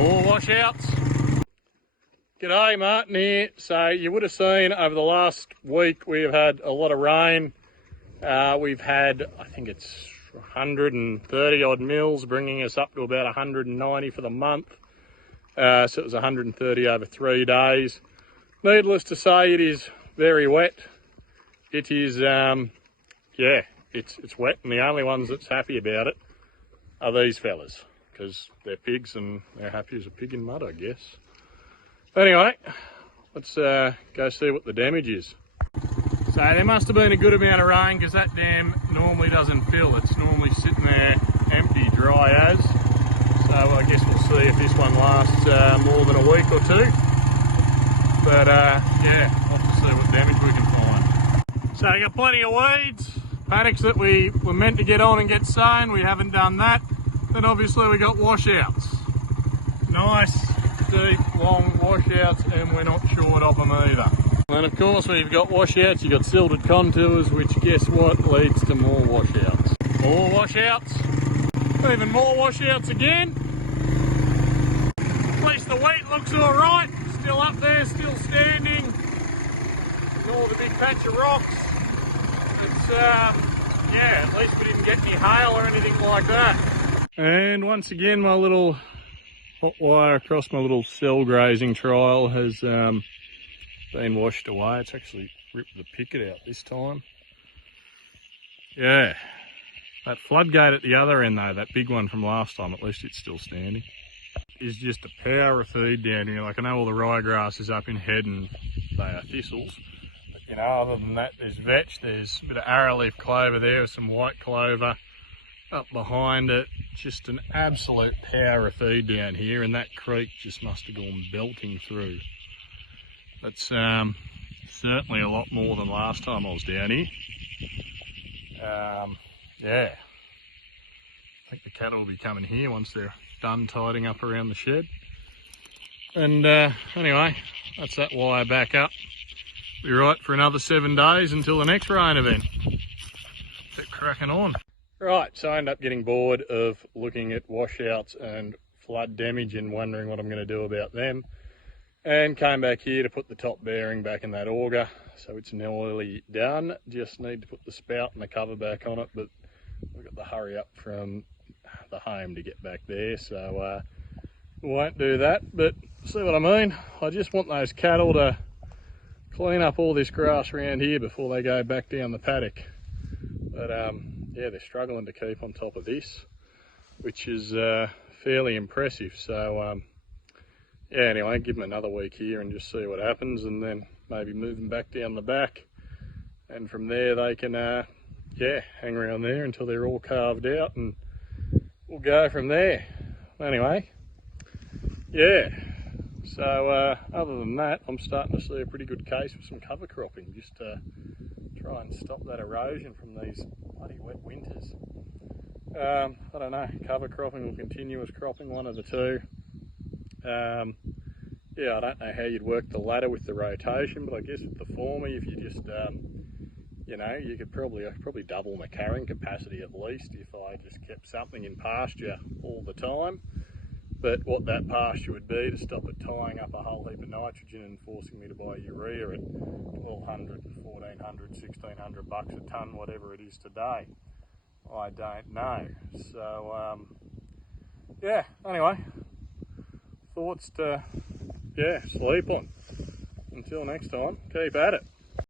More washouts. G'day, Martin here. So you would have seen over the last week we've had a lot of rain. We've had, I think it's 130 odd mils, bringing us up to about 190 for the month. So it was 130 over 3 days. Needless to say, it is very wet. It is, yeah, it's wet, and the only ones that's happy about it are these fellas, because they're pigs and they're happy as a pig in mud, I guess. Anyway, let's go see what the damage is. So there must have been a good amount of rain, because that dam normally doesn't fill. It's normally sitting there empty, dry as. So I guess we'll see if this one lasts more than a week or two. But yeah, we'll have to see what damage we can find. So you got plenty of weeds, paddocks that we were meant to get on and get sown. We haven't done that. Then obviously we got washouts. Nice, deep, long washouts, and we're not short of them either. And of course, when you've got washouts, you've got silted contours, which guess what leads to more washouts. More washouts, even more washouts again. At least the wheat looks all right, still up there, still standing. Ignore the big patch of rocks. It's, yeah, at least we didn't get any hail or anything like that. And once again, my little hot wire across my little cell grazing trial has been washed away. It's actually ripped the picket out this time. Yeah, that floodgate at the other end though, that big one from last time, at least it's still standing, is just a power of feed down here. Like, I know all the ryegrass is up in head and they are thistles, but you know, other than that, there's vetch, there's a bit of arrowleaf clover there, some white clover up behind it. Just an absolute power of feed down here, and that creek just must have gone belting through. That's certainly a lot more than last time I was down here. Yeah, I think the cattle will be coming here once they're done tidying up around the shed. And anyway, that's that wire back up. Be right for another 7 days until the next rain event. Keep cracking on. Right, so I end up getting bored of looking at washouts and flood damage and wondering what I'm going to do about them. And came back here to put the top bearing back in that auger. So it's nearly done. Just need to put the spout and the cover back on it, but we've got the hurry up from the home to get back there. So we won't do that, but see what I mean? I just want those cattle to clean up all this grass around here before they go back down the paddock. But yeah, they're struggling to keep on top of this, which is fairly impressive. So yeah, anyway, give them another week here and just see what happens, and then maybe move them back down the back, and from there they can yeah, hang around there until they're all carved out, and we'll go from there. Anyway, yeah, so other than that, I'm starting to see a pretty good case for some cover cropping, just to try and stop that erosion from these bloody wet winters. I don't know, cover cropping or continuous cropping, one of the two. Yeah, I don't know how you'd work the ladder with the rotation, but I guess with the former, if you just, you know, you could probably double my carrying capacity at least if I just kept something in pasture all the time. But what that pasture would be to stop it tying up a whole heap of nitrogen and forcing me to buy urea at 1,200, 1,400, 1,600 bucks a tonne, whatever it is today, I don't know. So yeah, anyway, thoughts to, yeah, sleep on. Until next time, keep at it.